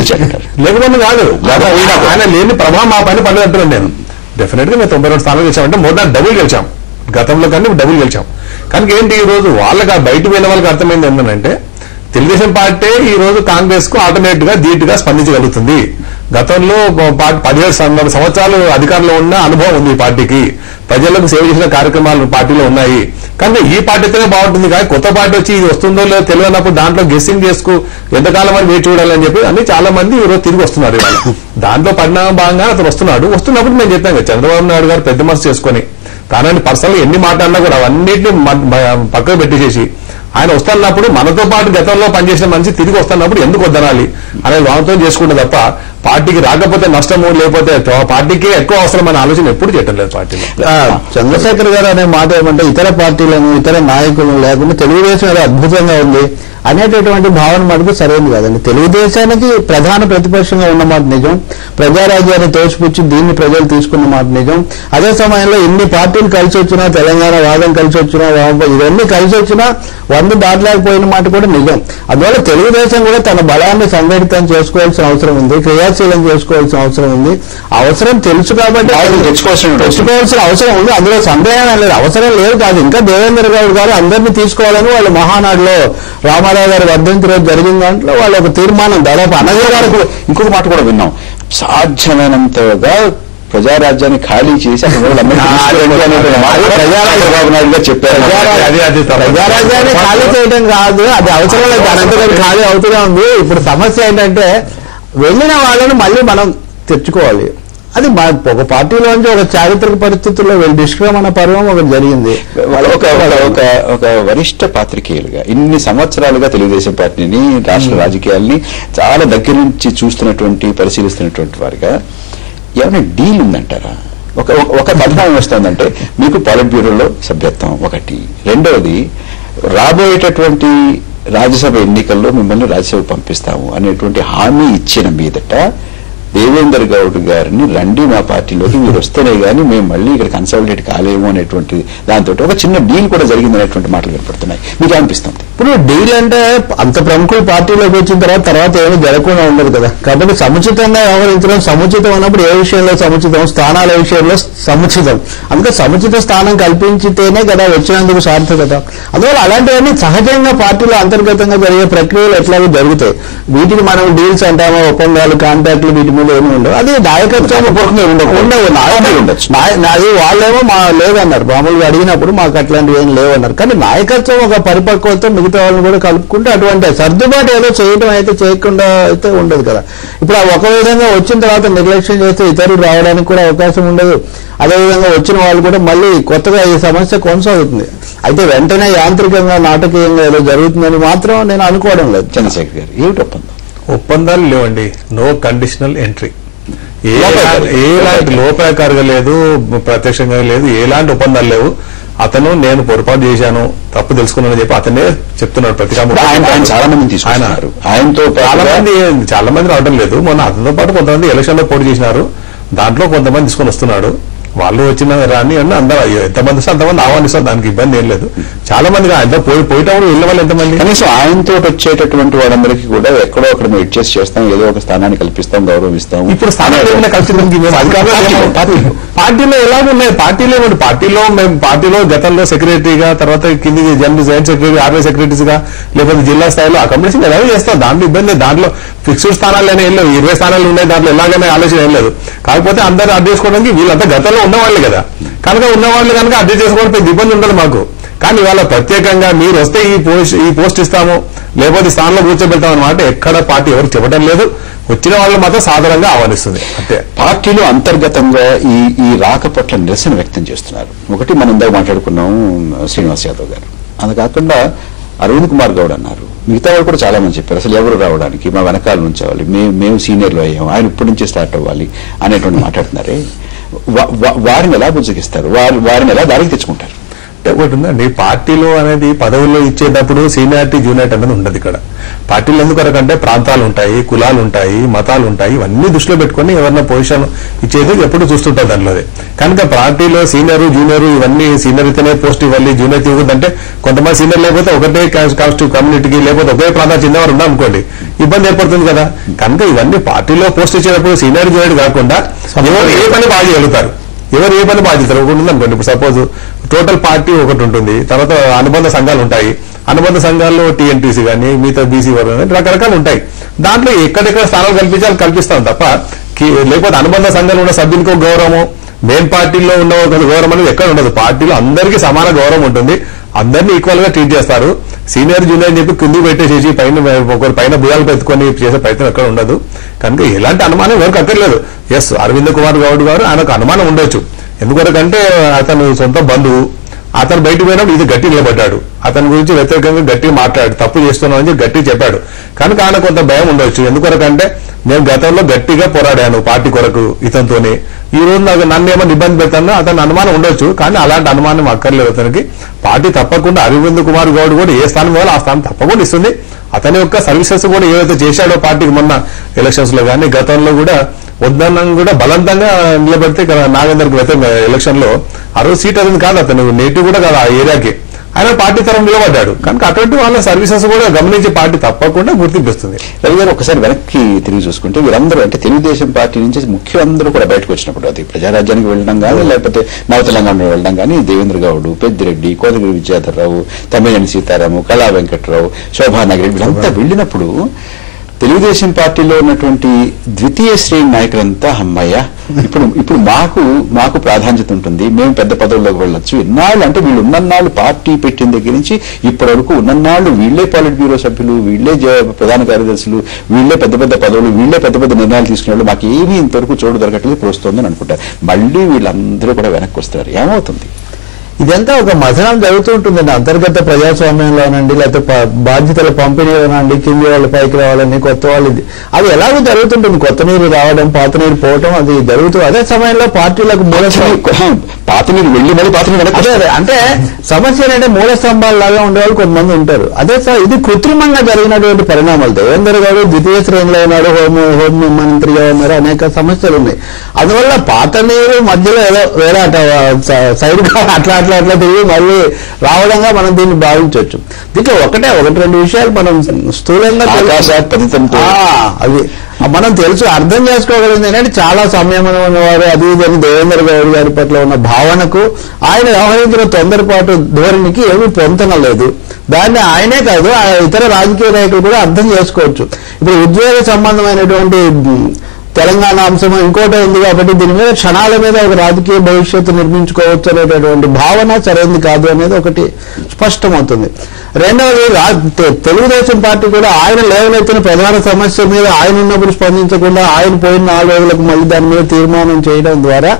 గెలిచాడంటారు. లేకపోతే కాదు, ఆయన లేని ప్రభావం మా పైన పడదంటున్నాను నేను. డెఫినెట్ గా మేము 92 స్థానాలు గెలిచామంటే మోర్ దాన్ డబుల్ గెలిచాం, గతంలో కానీ డబుల్ గెలిచాం. కనుక ఏంటి ఈ రోజు వాళ్ళకి బయట పోయిన వాళ్ళకి అర్థమైంది ఏంటంటే తెలుగుదేశం పార్టీ ఈ రోజు కాంగ్రెస్ కు ఆల్టర్నేట్ గా ధీటుగా స్పందించగలుగుతుంది. గతంలో 17 సంవత్సరాలు అధికారంలో ఉన్న అనుభవం ఉంది ఈ పార్టీకి, ప్రజలకు సేవ చేసిన కార్యక్రమాలు పార్టీలో ఉన్నాయి. కానీ ఈ పార్టీతోనే బాగుంటుంది, కానీ కొత్త పార్టీ వచ్చి ఇది వస్తుందో లేదో తెలియనప్పుడు దాంట్లో గెస్సింగ్ చేసుకు ఎంతకాలం అని వేచి చూడాలని చెప్పి అని చాలా మంది ఈరోజు తిరిగి వస్తున్నారు. దాంట్లో పరిణామం భాగంగా అతను వస్తున్నప్పుడు మేము చెప్పాం కదా, చంద్రబాబు నాయుడు గారు పెద్ద మనసు చేసుకుని తనని పర్సనల్ ఎన్ని మాట్లాడినా కూడా అవన్నిటిని పక్కకు పెట్టేసేసి ఆయన వస్తున్నప్పుడు మనతో పాటు గతంలో పనిచేసిన మనిషి తిరిగి వస్తున్నప్పుడు ఎందుకు వద్దనాలి అనేది వామతో చేసుకుంటే తప్ప పార్టీకి రాకపోతే నష్టము లేకపోతే పార్టీకి ఎక్కువ అవసరమైన ఆలోచన ఎప్పుడు చేయటం లేదు పార్టీలో. చంద్రశేఖర్ గారు అనే మాట ఏమంటే ఇతర పార్టీలను ఇతర నాయకులను లేకుండా తెలుగుదేశం ఏదో అద్భుతంగా ఉంది అనేటటువంటి భావన మటుకు సరైనది కాదండి. తెలుగుదేశానికి ప్రధాన ప్రతిపక్షంగా ఉన్న మాట నిజం, ప్రజారాజ్యాన్ని తోసిపుచ్చి దీన్ని ప్రజలు తీసుకున్న మాట నిజం. అదే సమయంలో ఎన్ని పార్టీలు కలిసి వచ్చినా, తెలంగాణ వాదం కలిసి వచ్చినా, ఇవన్నీ కలిసి వచ్చినా 100 దాటలేకపోయిన మాట కూడా నిజం. అందువల్ల తెలుగుదేశం కూడా తన బలాన్ని సంఘటితం చేసుకోవాల్సిన అవసరం ఉంది, క్రియాశీలం చేసుకోవాల్సిన అవసరం ఉంది. అవసరం తెలుసు కాబట్టి తెచ్చుకోవాల్సిన అవసరం ఉంది, అందులో సందేహం లేదు. అవసరం లేదు కాదు, ఇంకా దేవేంద్ర గౌడ్ గారు అందరినీ తీసుకోవాలని వాళ్ళు మహానాడులో రామారావు గారి వర్ధంతి రోజు జరిగిన దాంట్లో వాళ్ళు ఒక తీర్మానం దాదాపు అనగర్ గారు ఇంకొక మాట కూడా విన్నాం, సాధ్యమైనంతగా ప్రజారాజ్యాన్ని ఖాళీ చేసి చెప్పారు. ప్రజారాజ్యాన్ని ఖాళీ చేయడం కాదు, అది అవసరం లేదు, అనంతరం ఖాళీ అవుతూనే ఉంది. ఇప్పుడు సమస్య ఏంటంటే వెళ్ళిన వాళ్ళని మళ్ళీ మనం తెచ్చుకోవాలి. అది ఒక పార్టీలోంచి ఒక చారిత్రక పరిస్థితుల్లో నిష్క్రమణ పర్వం ఒకటి జరిగింది. ఒక వరిష్ఠ పాత్రికేయులుగా ఇన్ని సంవత్సరాలుగా తెలుగుదేశం పార్టీని, రాష్ట్ర రాజకీయాల్ని చాలా దగ్గర నుంచి చూస్తున్నటువంటి పరిశీలిస్తున్నటువంటి వారిగా ఏమైనా డీల్ ఉందంటారా? ఒక పరిణామం వస్తుందంటే మీకు పాలిట్ బ్యూరోలో సభ్యత్వం ఒకటి, రెండవది రాబోయేటటువంటి రాజ్యసభ ఎన్నికల్లో మిమ్మల్ని రాజ్యసభ పంపిస్తాము అనేటువంటి హామీ ఇచ్చిన మీదట దేవేందర్ గౌడ్ గారిని రండి మా పార్టీలోకి, మీరు వస్తేనే గానీ మేము మళ్ళీ ఇక్కడ కన్సాలిడేట్ కాలేము అనేటువంటి దాంతో ఒక చిన్న డీల్ కూడా జరిగింది అనేటువంటి మాటలు వినపడుతున్నాయి. మీకు అనిపిస్తుంది? ఇప్పుడు డీల్ అంటే అంత ప్రముఖులు పార్టీలోకి వచ్చిన తర్వాత ఏమీ జరగకుండా ఉండదు కదా. కాబట్టి సముచితంగా వ్యవహరించడం, సముచితం అన్నప్పుడు ఏ విషయంలో సముచితం, స్థానాల విషయంలో సముచితం. అందుకే సముచిత స్థానం కల్పించితేనే కదా వచ్చినందుకు సార్థకత. అందువల్ల అలాంటివన్నీ సహజంగా పార్టీలో అంతర్గతంగా జరిగే ప్రక్రియలు ఎట్లాగో జరుగుతాయి. వీటికి మనం డీల్స్ అంటామో, ఒప్పందాలు, కాంట్రాక్ట్లు, వీటి మీద ఏమి ఉండవు. అది నాయకత్వం ఉండవచ్చు. అది వాళ్ళేమో లేవన్నారు, మామూలుగా అడిగినప్పుడు మాకు అట్లాంటివి ఏం లేవన్నారు. కానీ నాయకత్వం ఒక పరిపక్వత మిగతా వాళ్ళని కూడా కలుపుకుంటే అటువంటి సర్దుబాటు ఏదో చేయడం అయితే చేయకుండా అయితే ఉండదు కదా. ఇప్పుడు ఒక విధంగా వచ్చిన తర్వాత నిర్లక్ష్యం చేస్తే ఇతరులు రావడానికి కూడా అవకాశం ఉండదు. అదేవిధంగా వచ్చిన వాళ్ళు కూడా మళ్ళీ కొత్తగా ఈ సమస్య కొనసాగుతుంది. అయితే వెంటనే యాంత్రికంగా, నాటకీయంగా ఏదో జరుగుతుందని మాత్రం నేను అనుకోవడం లేదు. చంద్రశేఖర్ గారు, ఏమిటి ఒప్పందాలు లేవండి, నో కండిషనల్ ఎంట్రీ. ఎలాంటి లోపాయకారిగా లేదు, ప్రత్యక్షంగా లేదు, ఎలాంటి ఒప్పందాలు లేవు. అతను నేను పొరపాటు చేశాను, తప్పు తెలుసుకున్నానని చెప్పి అతనే చెప్తున్నాడు. చాలా మంది తీసుకున్నారు, ఆయనతో చాలా మంది రావడం లేదు. మొన్న అతనితో పాటు కొంతమంది ఎలక్షన్ లో పోటీ చేసినారు, దాంట్లో కొంతమంది తీసుకొని వస్తున్నాడు. వాళ్ళు వచ్చిన రాని అన్న అందరూ ఎంతమంది వస్తే అంతమంది ఆహ్వానిస్తారు, దానికి ఇబ్బంది ఏం లేదు. చాలా మంది పోయేటప్పుడు వెళ్ళిన వాళ్ళు ఎంతమంది, కనీసం ఆయనతో వచ్చేటటువంటి వాళ్ళందరికీ కూడా ఎక్కడో అక్కడ మేము అడ్జస్ట్ చేస్తాం, ఏదో ఒక స్థానాన్ని కల్పిస్తాం, గౌరవిస్తాం. ఇప్పుడు స్థానాలు పార్టీలో ఎలాగున్నాయి, పార్టీలో మేము పార్టీలో గతంలో సెక్రటరీగా, తర్వాత కింది general joint secretary, army secretaries గా, లేకపోతే జిల్లా స్థాయిలో అకామిడేషన్ ఎలాగో చేస్తాం. దాంట్లో ఇబ్బంది, దాంట్లో ఫిక్స్డ్ స్థానాలు ఏం లేవు, 20 స్థానాలు ఉన్నాయి, దాంట్లో ఎలాగైనా ఆలోచన ఏం లేదు. కాకపోతే అందరూ అడ్జస్ట్ చేసుకోవడానికి వీళ్ళంతా గతంలో ఉన్నవాళ్ళు కదా, కనుక ఉన్నవాళ్ళు కనుక అడ్జస్ట్ చేసుకోవడం పెద్ద ఇబ్బంది ఉండదు మాకు. కానీ వాళ్ళ ప్రత్యేకంగా మీరు వస్తే ఈ పోస్ట్ ఇస్తాము, లేకపోతే స్థానంలో కూర్చోబెడతాం అన్నమాట ఎక్కడ పార్టీ ఎవరికి చెప్పడం లేదు. వచ్చిన వాళ్ళు మాత్రం సాధారణంగా ఆహ్వానిస్తుంది అంతే. పార్టీలో అంతర్గతంగా ఈ రాక పట్ల నిరసన వ్యక్తం చేస్తున్నారు. ఒకటి మనం ఇందాక మాట్లాడుకున్నాం శ్రీనివాస్ యాదవ్ గారు, అది కాకుండా అరవింద్ కుమార్ గౌడ్ అన్నారు, మిగతా వాళ్ళు కూడా చాలా మంది చెప్పారు అసలు ఎవరు రావడానికి, మా వెనకాల నుంచి అవ్వాలి, మేము సీనియర్లు అయ్యాం, ఆయన ఇప్పటి నుంచే స్టార్ట్ అవ్వాలి అనేటువంటి మాట్లాడుతున్నారే. వారిని ఎలా బుజ్జగిస్తారు, వారిని ఎలా దారికి తెచ్చుకుంటారు? అంటే ఒకటి ఉందండి, పార్టీలో అనేది పదవుల్లో ఇచ్చేటప్పుడు సీనియారిటీ జూనియారిటీ అనేది ఉండదు. ఇక్కడ పార్టీలు ఎందుకంటే ప్రాంతాలు ఉంటాయి, కులాలు ఉంటాయి, మతాలు ఉంటాయి, ఇవన్నీ దృష్టిలో పెట్టుకుని ఎవరన్నా పొజిషన్ ఇచ్చేది ఎప్పుడు చూస్తుంటారు దానిలోదే. కనుక పార్టీలో సీనియర్ జూనియర్ ఇవన్నీ సీనియర్ అయితేనే పోస్ట్ ఇవ్వాలి, జూనియర్ ఇవ్వద్దంటే కొంతమంది సీనియర్ లేకపోతే ఒకటే కాస్ట్ కమ్యూనిటీకి లేకపోతే ఒకే ప్రాంతానికి చెందేవారు ఉన్నా అనుకోండి, ఇబ్బంది ఏర్పడుతుంది కదా. కనుక ఇవన్నీ పార్టీలో పోస్ట్ ఇచ్చేటప్పుడు సీనియర్ జూనియర్ కాకుండా ఎవరు ఏ పని బాగా చేయగలుగుతారు, ఎవరు ఏ పని బాధ్యతలు ఒకటి ఉంది అనుకోండి. ఇప్పుడు సపోజ్ టోటల్ పార్టీ ఒకటి ఉంటుంది, తర్వాత అనుబంధ సంఘాలు ఉంటాయి, అనుబంధ సంఘాల్లో టీఎన్టీసీ కానీ మిగతా బీసీ వర్గం కానీ రకరకాలు ఉంటాయి. దాంట్లో ఎక్కడెక్కడ స్థానాలు కల్పించాలి కల్పిస్తాం తప్ప లేకపోతే అనుబంధ సంఘాలు ఉన్న సభ్యునికి ఒక గౌరవం, మెయిన్ పార్టీలో ఉన్న ఒక గౌరవం అనేది ఎక్కడ ఉండదు. పార్టీలో అందరికీ సమాన గౌరవం ఉంటుంది, అందరినీ ఈక్వల్ గా ట్రీట్ చేస్తారు. సీనియర్ జూనియర్ అని చెప్పి కిందికి పెట్టేసేసి ఒకరి పైన భుజాలు పెట్టుకొని చేసే ప్రయత్నం ఎక్కడ ఉండదు. కనుక ఎలాంటి అనుమానం ఎవరికి అక్కర్లేదు. ఎస్, అరవింద్ కుమార్ గౌడ్ గారు ఆయనకు అనుమానం ఉండొచ్చు, ఎందుకంటే అతను సొంత బంధువు, అతను బయటకు పోయినప్పుడు ఇది గట్టి నిలబడ్డాడు, అతని గురించి వ్యతిరేకంగా గట్టిగా మాట్లాడు, తప్పు చేస్తున్నావు అని గట్టి చెప్పాడు. కనుక ఆయన కొంత భయం ఉండొచ్చు, ఎందుకంటే నేను గతంలో గట్టిగా పోరాడాను పార్టీ కొరకు ఇతనితోనే, ఈ రోజు నన్ను ఏమైనా ఇబ్బంది పెడతానో అతని అనుమానం ఉండొచ్చు. కానీ అలాంటి అనుమానం అక్కర్లేదు అతనికి. పార్టీ తప్పకుండా అరవింద్ కుమార్ గౌడ్ కూడా ఏ స్థానం ఇవ్వాలో ఆ స్థానం తప్పకుండా ఇస్తుంది. అతని యొక్క సర్వీసెస్ కూడా ఏవైతే చేశాడో పార్టీకి మొన్న ఎలక్షన్స్ లో కానీ గతంలో కూడా వద్దన్నం కూడా బలవంతంగా నిలబెడితే నాగేందర్కి వ్యతిరేకంగా ఎలక్షన్ లో 60 సీట్ అది కాదు, అతను నేటివ్ కూడా కాదు ఆ ఏరియాకి, ఆయన పార్టీ తరం నిలబడ్డాడు. కనుక అటువంటి వాళ్ళ సర్వీసెస్ కూడా గమనించి పార్టీ తప్పకుండా గుర్తింపిస్తుంది. రవి గారు ఒకసారి వెనక్కి తిరిగి చూసుకుంటే వీరందరూ అంటే తెలుగుదేశం పార్టీ నుంచి ముఖ్యులందరూ కూడా బయటకు వచ్చినప్పుడు అది ప్రజారాజ్యానికి వెళ్ళడం కానీ లేకపోతే నవ తెలంగాణలో వెళ్ళడం కానీ దేవేంద్ర గౌడ్, పెద్దిరెడ్డి, కోదగిరి విద్యాధర్రావు, తమ్మినేని సీతారాము, కళా వెంకట్రావు, శోభానగరి వీళ్ళంతా వెళ్ళినప్పుడు తెలుగుదేశం పార్టీలో ఉన్నటువంటి ద్వితీయ శ్రేణి నాయకులంతా అమ్మయ్య ఇప్పుడు మాకు ప్రాధాన్యత ఉంటుంది, మేము పెద్ద పదవుల్లోకి వెళ్ళొచ్చు, ఇన్నాళ్ళు అంటే వీళ్ళు ఉన్నన్నాళ్ళు పార్టీ పెట్టిన దగ్గర నుంచి ఇప్పటి వరకు ఉన్నన్నాళ్ళు వీళ్లే పాలిట్ బ్యూరో సభ్యులు, వీళ్లే ప్రధాన కార్యదర్శులు, వీళ్లే పెద్ద పెద్ద పదవులు, వీళ్లే పెద్ద పెద్ద నిర్ణయాలు తీసుకునే వాళ్ళు, మాకు ఏమీ ఇంతవరకు చోటు దొరకట్లేదు, ప్రోస్తోందని అనుకుంటారు. మళ్ళీ వీళ్ళందరూ కూడా వెనక్కి వస్తారు. ఏమవుతుంది? ఇదంతా ఒక మథనం జరుగుతూ ఉంటుందండి. అంతర్గత ప్రజాస్వామ్యంలోనండి, లేకపోతే బాధ్యతల పంపిణీలోనండి, కింది వాళ్ళు పైకి రావాలని, కొత్త వాళ్ళు అది ఎలాగో జరుగుతుంటుంది. కొత్త నీరు రావడం, పాత నీరు పోవడం అది జరుగుతుంది. అదే సమయంలో పార్టీలకు పాత నీరు వెళ్ళి మళ్ళీ పాత నీరు అదే అంటే సమస్య ఏంటంటే మూల స్తంభాలు లాగా ఉండేవాళ్ళు కొంతమంది ఉంటారు. అదే ఇది కృత్రిమంగా జరిగినటువంటి పరిణామాలు. దేవేందర్ గారు ద్వితీయ శ్రేణిలో ఉన్నాడు, హోం మంత్రిగా ఉన్నారు, అనేక సమస్యలు ఉన్నాయి. అందువల్ల పాత నీరు మధ్యలో ఏదో వేరే సైడ్ అట్లా తిరిగి మళ్ళీ రావడంగా మనం దీన్ని భావించవచ్చు. దీంట్లో ఒకటి రెండు విషయాలు మనం స్థూలంగా అది మనం తెలుసు అర్థం చేసుకోగలిగింది ఏంటంటే చాలా సంయమనం ఉన్నవారు అది ఇదని దేవేంద్ర గౌడ్ గారి పట్ల ఉన్న భావనకు ఆయన వ్యవహరించిన తొందరపాటు ధోరణికి ఏమీ పొంతన లేదు. దాన్ని ఆయనే కాదు ఇతర రాజకీయ నాయకులు కూడా అర్థం చేసుకోవచ్చు. ఇప్పుడు ఉద్యోగ సంబంధమైనటువంటి తెలంగాణ అంశం ఇంకోటి ఉంది కాబట్టి దీని మీద క్షణాల మీద ఒక రాజకీయ భవిష్యత్తు నిర్మించుకోవచ్చు అనేటటువంటి భావన సరైనది కాదు అనేది ఒకటి స్పష్టమవుతుంది. రెండవది తెలుగుదేశం పార్టీ కూడా ఆయన లేవనెత్తిన ప్రధాన సమస్య మీద ఆయన ఉన్నప్పుడు స్పందించకుండా ఆయన పోయిన 4 రోజులకు మళ్ళీ దాని మీద తీర్మానం చేయడం ద్వారా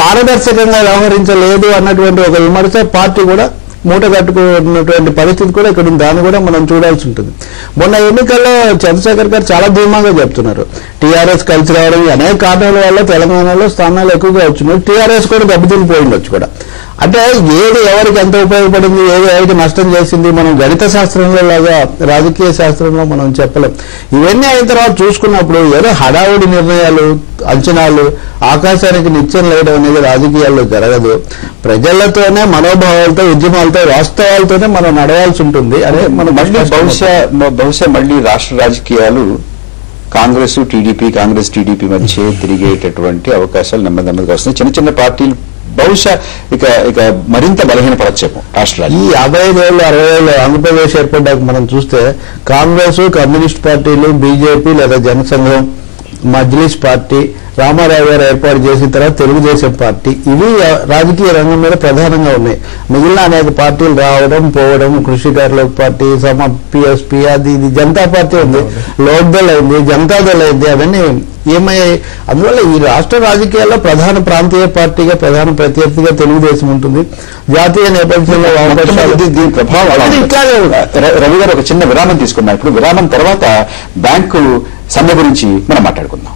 పారదర్శకంగా వ్యవహరించలేదు అన్నటువంటి ఒక విమర్శ పార్టీ కూడా మూట కట్టుకున్నటువంటి పరిస్థితి కూడా ఇక్కడ ఉంది. దాన్ని కూడా మనం చూడాల్సి ఉంటుంది. మొన్న ఎన్నికల్లో చంద్రశేఖర్ గారు చాలా ధీమాగా చెప్తున్నారు టీఆర్ఎస్ కలిసి రావడం అనేక కారణాల వల్ల తెలంగాణలో స్థానాలు ఎక్కువగా వచ్చినాయి. టీఆర్ఎస్ కూడా దెబ్బతినిపోయిండొచ్చు కూడా. అంటే ఏది ఎవరికి ఎంత ఉపయోగపడింది, ఏది ఎవరికి నష్టం చేసింది మనం గణిత శాస్త్రంలో లాగా రాజకీయ శాస్త్రంలో మనం చెప్పలేం. ఇవన్నీ అయిన తర్వాత చూసుకున్నప్పుడు ఏదో హడావుడి నిర్ణయాలు, అంచనాలు, ఆకాశానికి నిత్యం లేయడం అనేది రాజకీయాల్లో జరగదు. ప్రజలతోనే మనోభావాలతో, ఉద్యమాలతో, వాస్తవాలతోనే మనం నడవాల్సి ఉంటుంది. అదే మనం బహుశా మళ్ళీ రాష్ట్ర రాజకీయాలు కాంగ్రెస్ టీడీపీ మధ్య తిరిగేటటువంటి అవకాశాలు నెమ్మదిగా వస్తున్నాయి. చిన్న చిన్న పార్టీలు బహుశా ఇక మరింత బలహీనపరచేమో రాష్ట్రాలు. ఈ 55 ఏళ్ళు 60 ఏళ్ళు ఆంధ్రప్రదేశ్ ఏర్పడ్డాక మనం చూస్తే కాంగ్రెస్, కమ్యూనిస్ట్ పార్టీలు, బీజేపీ లేదా జనసంఘం, మజ్లిస్ పార్టీ, రామారావు గారు ఏర్పాటు చేసిన తర్వాత తెలుగుదేశం పార్టీ, ఇవి రాజకీయ రంగం మీద ప్రధానంగా ఉన్నాయి. మిగిలిన అనేక పార్టీలు రావడం పోవడం, కృషికారుల పార్టీ, పిఎస్పీ, అది ఇది జనతా పార్టీ ఉంది, లోక్దళ్ అయింది, జనతాదళ్ అయింది, అవన్నీ ఏమయ్యాయి. అందువల్ల ఈ రాష్ట్ర రాజకీయాల్లో ప్రధాన ప్రాంతీయ పార్టీగా, ప్రధాన ప్రత్యర్థిగా తెలుగుదేశం ఉంటుంది. జాతీయ నేపథ్యంలో దీని ప్రభావం ఇట్లాగే. రవి గారు ఒక చిన్న విరామం తీసుకున్నారు. ఇప్పుడు విరామం తర్వాత బ్యాంకు సమ్మె గురించి మనం మాట్లాడుకుందాం.